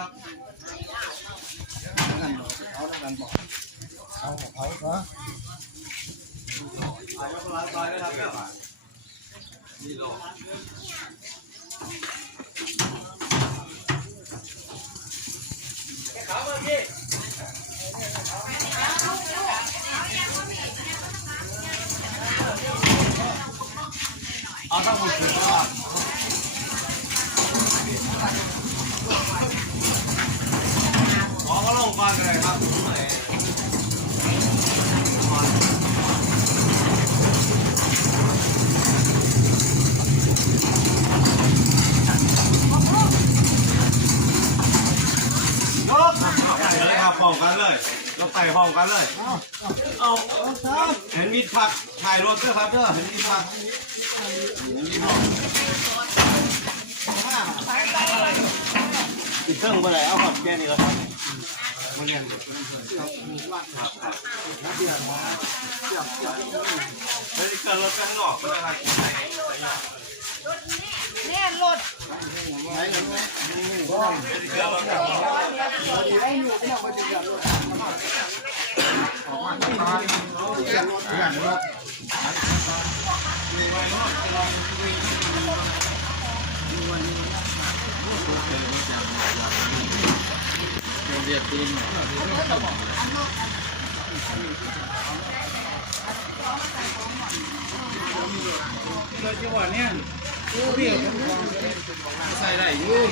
ครับเอาแล้วกันบอกเอาเหรอไปแล้วก็ร้านซอยนะครับเนี่ยนี่โลขาวมาพี่เอาถ้าผมถือว่าขอเขาลงก่อนเลยครับเลยครับพร้อมกันเลยเราไปพร้อมกันเลยเอาเห็นมีผักถ่ายรถด้วยครับเด้อเห็นมีผักอีกเครื่องไปไหนเอาครับแค่นี้แล้วครับมาเรียนเฮ้ยเกิดรถข้างนอกก็ได้ครับเนี่ยรถไหนกันไหมเกิดรถข้างนอกออกมาตายเสียงรถเสียงรถเรียกตีนเราจะว่าเนี่ยเบี้ยใส่ได้ยุ่ง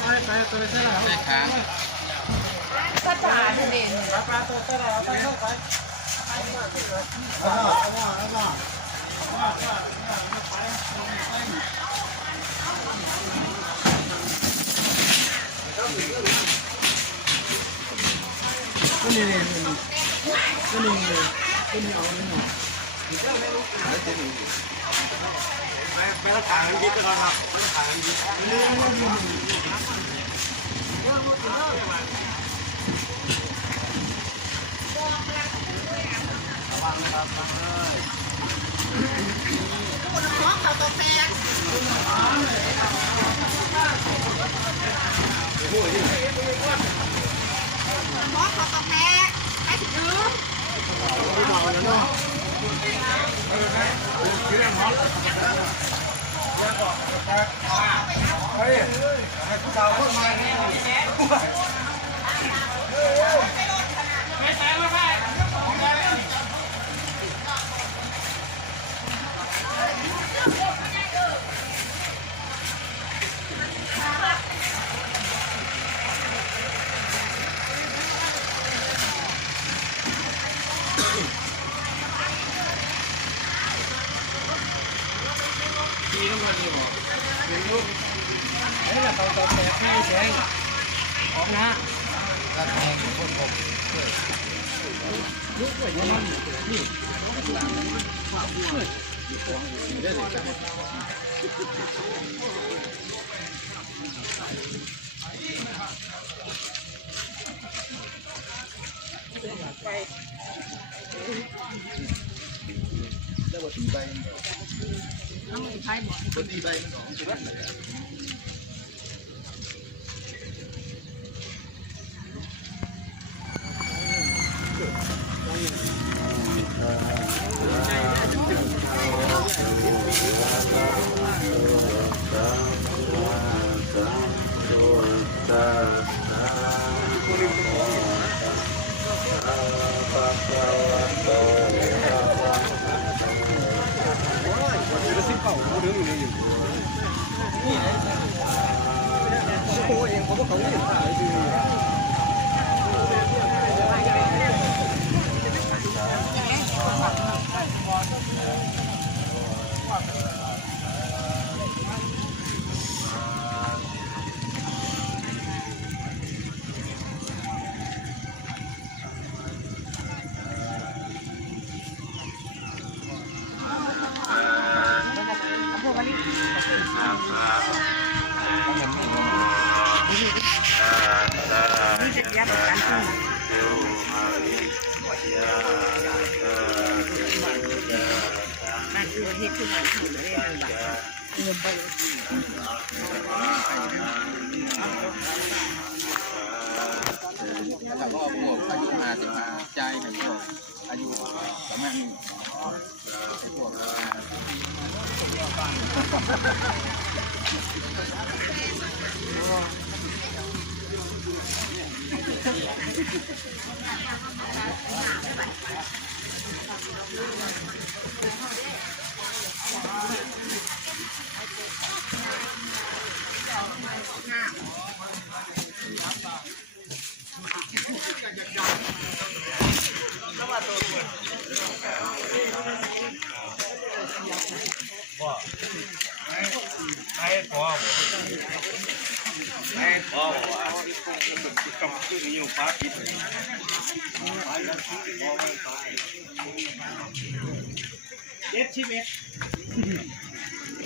ใส่ไปตัวใส่แล้วใส่ขาก็ตาดูเด่นปลาตัวใส่แล้วไปเข้าไปก็นี่เลยก็นี่เลยก็นี่เอาเนี่ยไปแล้วขายกันยิบกันครับไปขายกันยิบระวังนะครับระวังเลยคุณน้องเขาตกแตกน้องเขาตกแตกไปถึงยืมเฮ้ยให้ผู้สาวคนใหม่เนี่ยไม่แซงแล้วไปทีน้ำมันนี่บอกเป็นลูกนี่แหละเขาแตกให้แสงออกนะกระแทงคนผมลูกเลยมันนี่ได้เลยไปแล้วบทตีใบน้องมือไพ่บอกบทตีใบมันสองชิ้นเลยโอ้ยเองเขาบอกเขาไม่ได้ขายดีนี่จะยับกันที่นั่นคือเฮ็ดขึ้นมาทำเลยนั่นแบบเงินไป จะมาใจให้พวกอายุประมาณนี้ให้พวกคนเดียวบ้างให้พ่อบอกว่าคำพูดนี้อยู่ฟ้าปิดเจ็ดชีวิต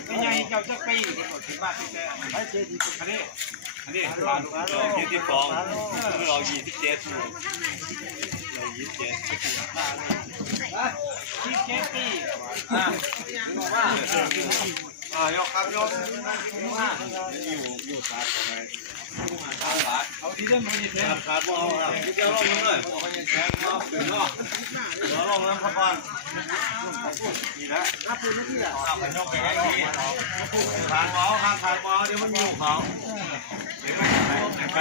ไม่ใช่เจ้าจะปีกันหมดถึงบ้านที่แท้ให้เจ็ดอันนี้บ้านเรา22เรา27เรา27ปียกครับยกอยู่สาของไงเอาที่เดิมมันจะแทงขาดบ่เอาที่เดียวลงเลยมันจะแทงเนาะเดี๋ยวลงน้ำครับบ้านนี่นะถ้าปืนไม่ที่อ่ะไปยกไปให้ดีทางเขาทางเขาเดี๋ยวมันอยู่เขาเดี๋ยวไป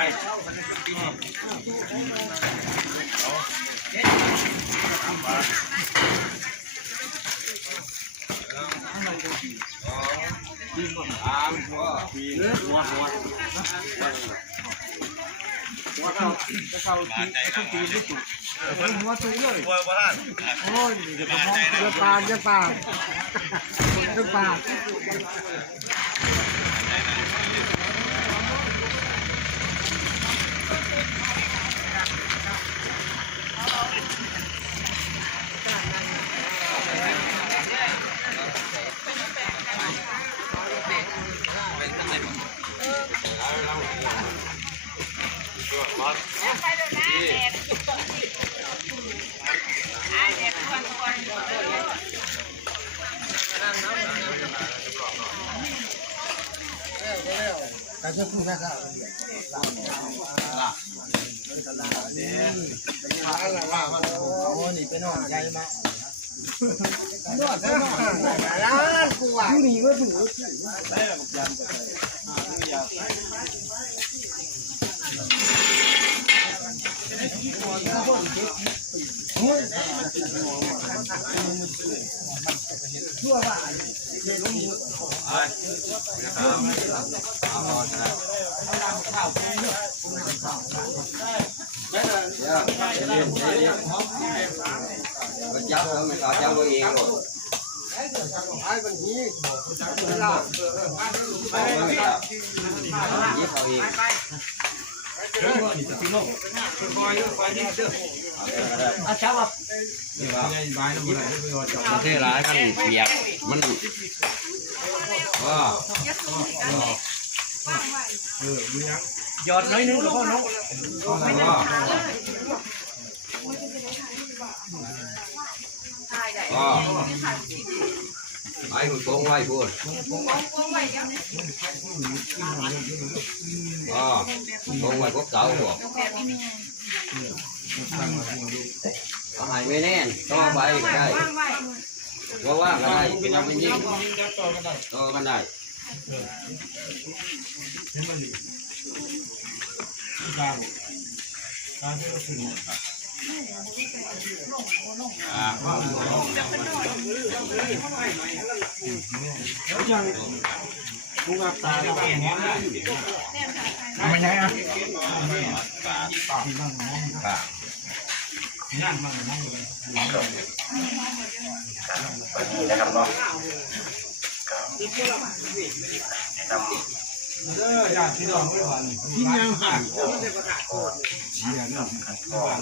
เข้าตีเข้าตีไม่ถูกหัวตีเลยหัวบ้านโอ้ยเดี๋ยวปานการช่วยคุณแม่ก็โอ้นี่เป็นหอมใหญ่มากนวดได้หน่อยร้านกูอ่ะอยู่นี่ก็ถึงได้แบบยันชั่วว่าcháu nữa mình có cháu nuôi yên rồi hai bên nhí cháu không thế là cái việc mình giọt nói nữa được không ai cũng con quay buồn con quay quốc tàu của có hai mươi nén to bay đây quá cái đây nó mới nhìn to cái nàyไม่ใช่อ่ะนะครับเนาะที่ยังห่างขั้นตอน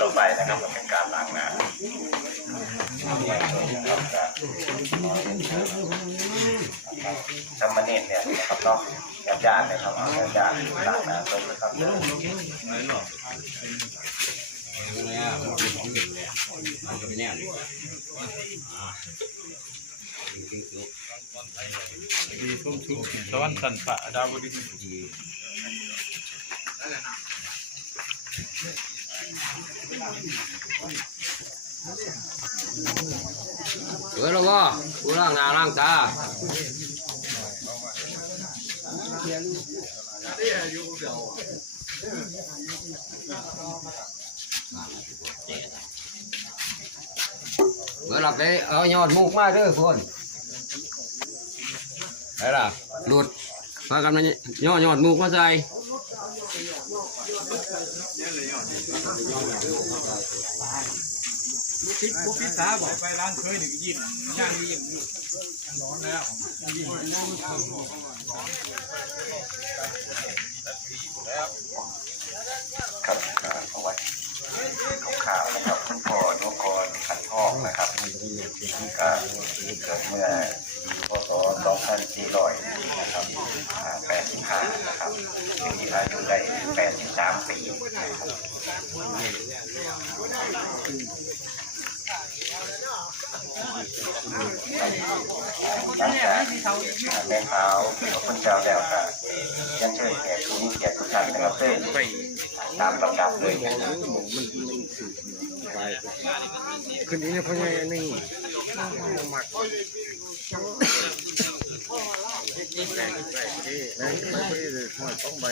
ต่อไปนะครับเป็นการล้างน้ำทำมาเน้นเนี่ยนะครับเนาะญาตินะครับญาติล้างน้ำต้มนะครับเนี่ยมันเป็นของเด็กเลยมันจะเป็นแน่ ดีส้มชุบสวรรค์สันปะดาวดิน เฮ้ยแล้วก็กูล้างหน้าล้างตาเมื่อหลับได้เอายอดมุกมาเด้อคนไหนล่ะหลุดพากันมายอดมุกมาใส่ พิซซ่าบอกไปร้านเคยหนึ่งยิ้มย่างยิ้มร้อนแล้ว ครับเอาไว้ข่าวนะครับคุณพ่อนกรขันทองนะครับก็เกิดเมื่อพศ2400นะครับ85นะครับมีอายุได้83 ปีหลังจากแม่ขาวพระคุณเจ้าแล้วก็ยังเชิญแขกผู้มีเกียรติทุกท่านนะครับเพื่อตามลำดับเลยคืนนี้เนี่ยพ่อใหญ่อันนี้หมักต้องใบ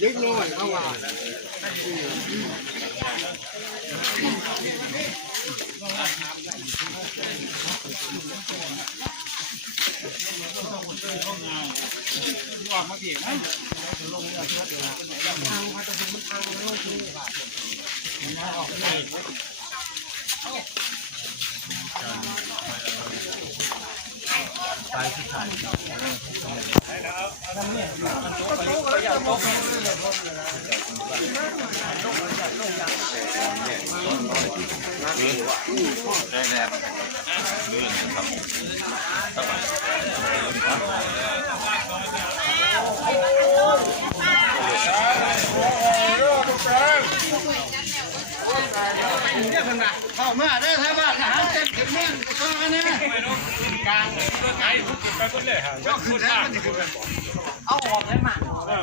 เล็กน้อยเข้ามาว่ามาเกี่ยวนะลงเรือทางมาตรงนี้มันทางลงที่มันออกได้ไปที่ถ่ายได้แล้วเลื่อนครับสบายเนี่ยคนน่ะเข้ามาได้ถ้าบ้านอาหารเต็มถึงเมืองก็นะกลางไอ้ไปคนเลยฮะก็คือถ้ามันจะคือเอาออกเลยมา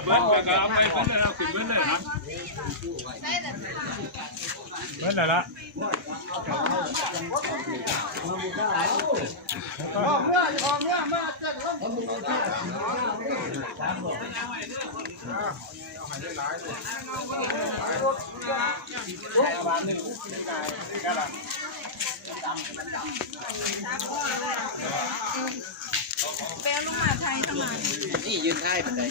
เบิ้ลไปก็เอาไปเบิ้ลเลยเราขึ้นเบิ้ลเลยครับเบิ้ลเลยละออกเรือมาเต้นลงแปลลงมาไทยทำไม นี่ยืนท้ายบันได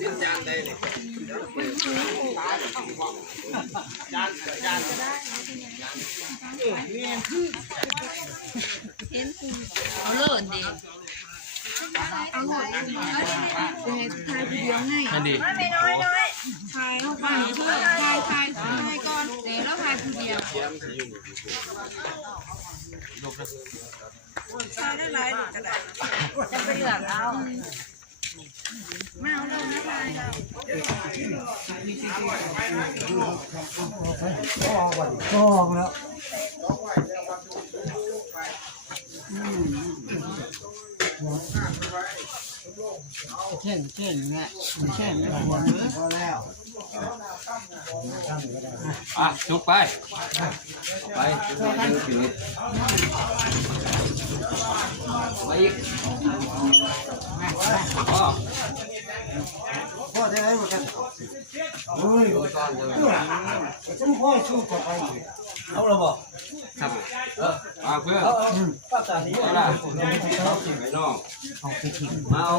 สิ้นจานได้เลย เห็นกูเอาเลิศดิเอาหมดจะให้ทายทีเดียวง่ายถ่ายเข้าไปเพื่อถ่ายก่อนแต่แล้วถ่ายทีเดียวถ่ายได้หลายก็ได้จะไปเลือกเอาไม่เอาลงนะถ่ายก็ออกแล้วเช่นเนี่ยเช่นไม่ควรพอแล้วชุบไปไปดูผิวมาอีกพ่อได้ไหมกันเฮ้ยฉันพ่อชูกับไปเอาละบ่ครับเพื่อนป้าตาดีเอาล่ะไปน้องมาเอา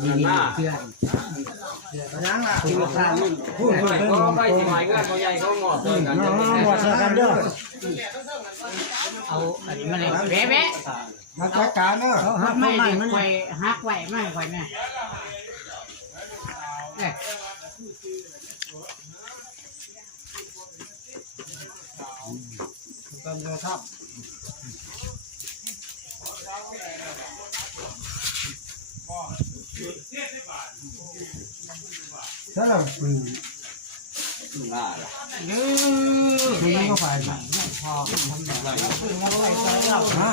เงินหน้ายังล่ะพูดไปก็ไปที่หมายเงินเขาใหญ่เขาหมดเลยกันหมดกันเด้อ เอาอันนี้มาเลยแม่มาจัดการเด้อฮักไม่มัน ไว้ฮักไว้ไม่ไว้แม่ กันโยทับถ้าเราล่า คุณก็ไปมาพอฮะ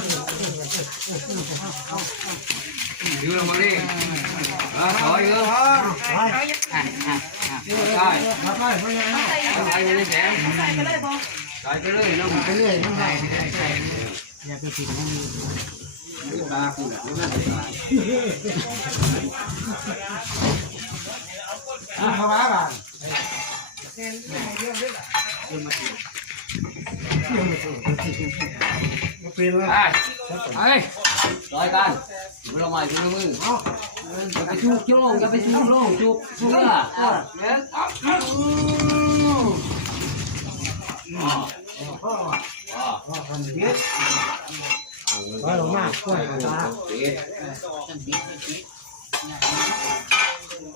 ยืนลงมาดิถอยยืนถอยใช่ใช่ไม่ใช่ใส่ไปเลยแสงใส่ไปเลยบอใส่ไปเลยน้องไปเลยน้องใส่อย่าไปทิ้งมันตาคุณไม่ได้ตา เข้ามาบ้างเป็นเลย ไอ้ร้อยกันมันละไม้เป็นมืออย่าไปชุบโยงอย่าไปชุบโยงชุบละเนี่ยร้อยลงมากกล้วยตา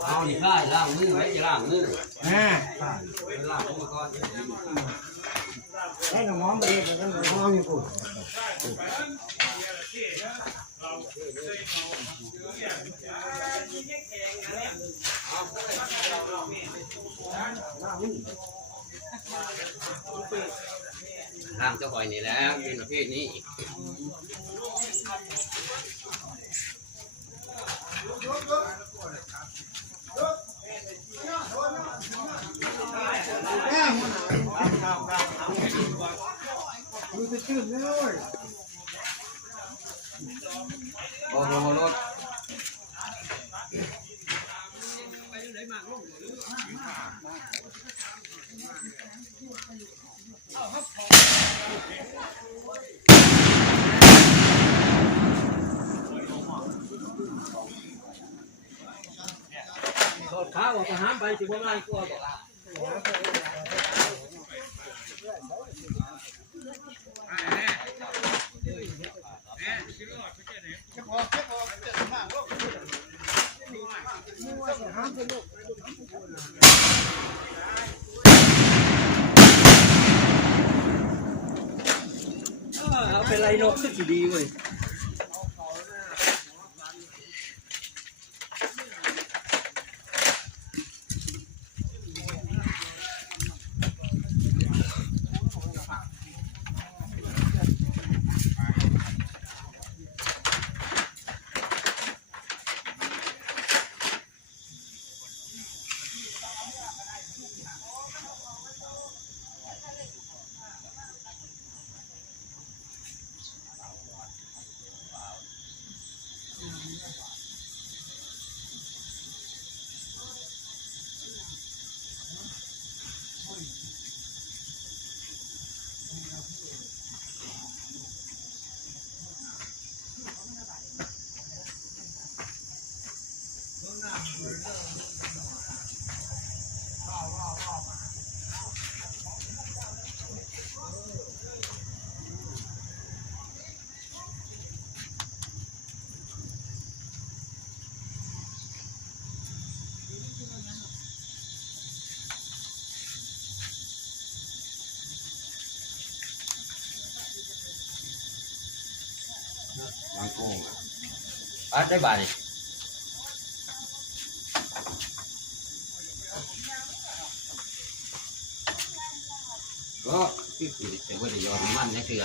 เอาดิได้ล้างมือไว้จะล้างมือ แม่ ล้างมือก่อน ให้น้องมองไปเลยกันน้องอยู่กู ล้างเจ้าหอยนี่แล้วเป็นประเภทนี้ ดูจะชื่นเลย โอ้โหรถข้าวก็ห้ามไปถึงวันไรก็บอก เป็นไรนกสักดีเว้ย บางกุ้งได้บาทนี่ก็ที่คือจะว่าจะยอมมันนี่คือ